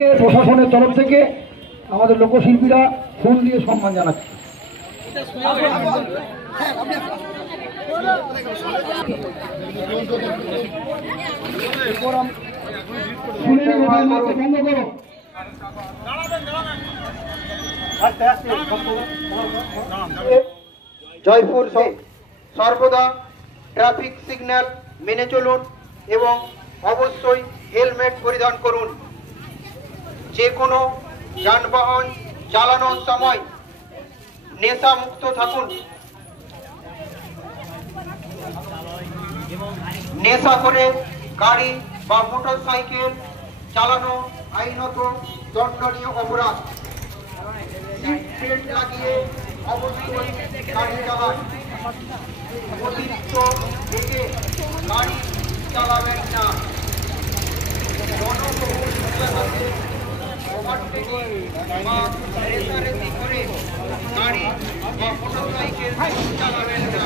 প্রশাসনের তরফ থেকে আমাদের লোকশিল্পীরা ফুল দিয়ে সম্মান জানাচ্ছে। জয়পুর সর্বদা ট্রাফিক সিগন্যাল মেনে চলুন এবং অবশ্যই হেলমেট পরিধান করুন। যে কোনো যানবাহন চালানোর সময় নেশা মুক্ত থাকুন। নেশা করে গাড়ি বা মোটর সাইকেল চালানো আইনত দণ্ডনীয় অপরাধ। সিট বেল্ট লাগিয়ে অবশ্যই গাড়ি চালান। অতিরিক্ত বেগে গাড়ি চালাবেন না। জনবহুল জায়গাতে ওভারটেকিং বা রেসারেসি করে গাড়ি বা মোটর সাইকেল চালাবেন না।